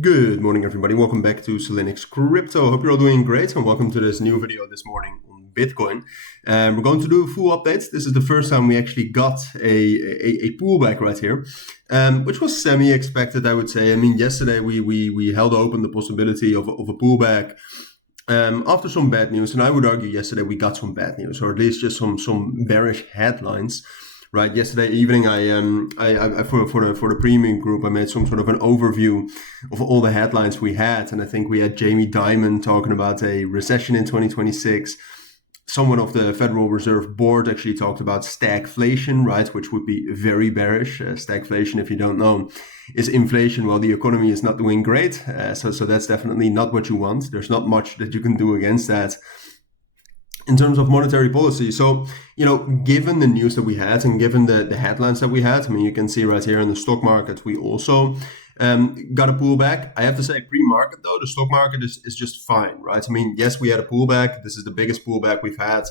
Good morning, everybody. Welcome back to Cilinix Crypto. Hope you're all doing great, and welcome to this new video this morning on Bitcoin. We're going to do a full update. This is the first time we actually got a pullback right here, which was semi-expected, I would say. I mean, yesterday we held open the possibility of a pullback after some bad news, and I would argue yesterday we got some bad news, or at least just some bearish headlines. Right, yesterday evening, I for the premium group, I made some sort of an overview of all the headlines we had, and I think we had Jamie Dimon talking about a recession in 2026. Someone of the Federal Reserve Board actually talked about stagflation, right, which would be very bearish. Stagflation, if you don't know, is inflation while the economy is not doing great. So that's definitely not what you want. There's not much that you can do against that in terms of monetary policy. So, given the news that we had and given the headlines that we had, I mean, you can see right here in the stock market, we also got a pullback. I have to say, pre-market though, the stock market is just fine, right? I mean, yes, we had a pullback. This is the biggest pullback we've had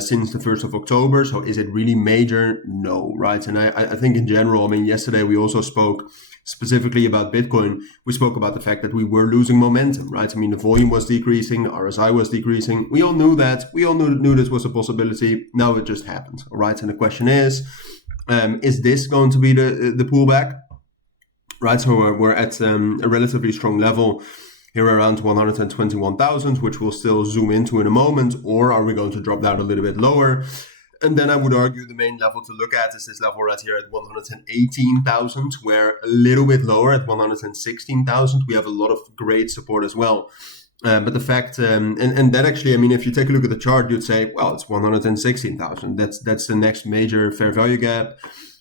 since the 1st of October. So is it really major? No, right? And I think in general, I mean, yesterday we also spoke specifically about Bitcoin. We spoke about the fact that we were losing momentum, right? I mean, the volume was decreasing, RSI was decreasing. We all knew that. We all knew this was a possibility. Now it just happened, all right? And the question is this going to be the pullback? Right, so we're at a relatively strong level here around 121,000, which we'll still zoom into in a moment, or are we going to drop down a little bit lower? And then I would argue the main level to look at is this level right here at 118,000, where a little bit lower at 116,000, we have a lot of great support as well. But the fact, and that actually, I mean, if you take a look at the chart, you'd say, well, it's 116,000. That's the next major fair value gap.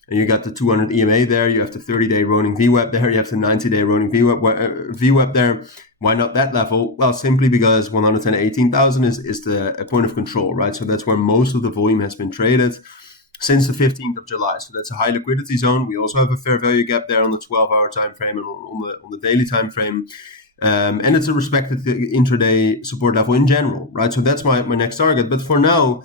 And you got the 200 EMA there, you have the 30-day rolling VWAP there, you have the 90-day rolling VWAP there. Why not that level? Well, simply because 118,000 is a point of control, right? So that's where most of the volume has been traded since the 15th of July. So that's a high liquidity zone. We also have a fair value gap there on the 12-hour time frame and on the daily time frame. And it's a respected intraday support level in general, right? So that's my next target. But for now,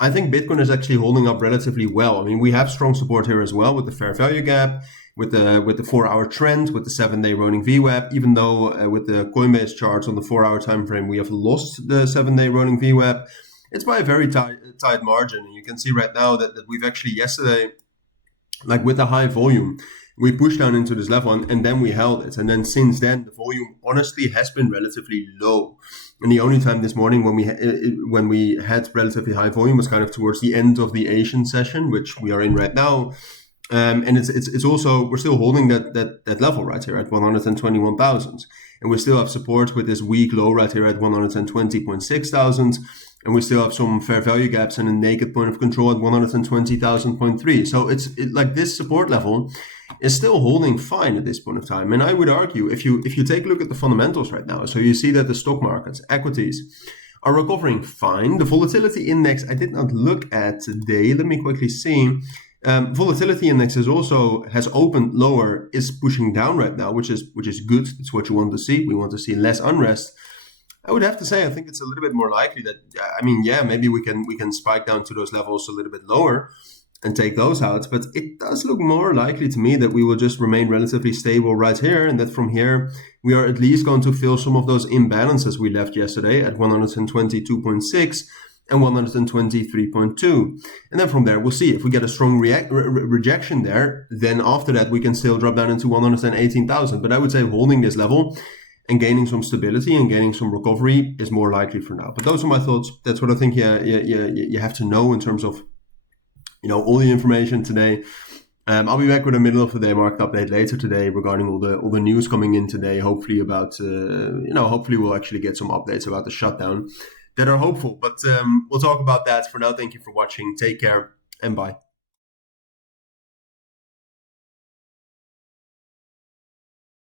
I think Bitcoin is actually holding up relatively well. I mean, we have strong support here as well with the fair value gap, with the 4-hour trend, with the 7-day rolling VWAP, even though with the Coinbase charts on the 4-hour time frame, we have lost the 7-day rolling VWAP. It's by a very tight margin. And you can see right now that we've actually yesterday, like with the high volume, we pushed down into this level and then we held it. And then since then, the volume honestly has been relatively low. And the only time this morning when we had relatively high volume was kind of towards the end of the Asian session, which we are in right now. And it's also, we're still holding that level right here at 121,000. And we still have support with this weak low right here at 120.6 thousand. And we still have some fair value gaps and a naked point of control at 120,000.3. So it's like this support level is still holding fine at this point of time. And I would argue if you take a look at the fundamentals right now, so you see that the stock markets, equities are recovering fine. The volatility index, I did not look at today. Let me quickly see. Volatility index has opened lower, is pushing down right now, which is good. It's what you want to see. We want to see less unrest. I would have to say, I think it's a little bit more likely that, I mean, yeah, maybe we can spike down to those levels a little bit lower and take those out. But it does look more likely to me that we will just remain relatively stable right here. And that from here, we are at least going to fill some of those imbalances we left yesterday at 122.6 and 123.2. And then from there, we'll see if we get a strong rejection there. Then after that, we can still drop down into 118,000. But I would say holding this level and gaining some stability and gaining some recovery is more likely for now. But those are my thoughts. That's what I think you have to know in terms of all the information today. I'll be back with a middle of the day market update later today regarding all the news coming in today. Hopefully about hopefully we'll actually get some updates about the shutdown that are hopeful. But we'll talk about that. For now, thank you for watching. Take care and bye.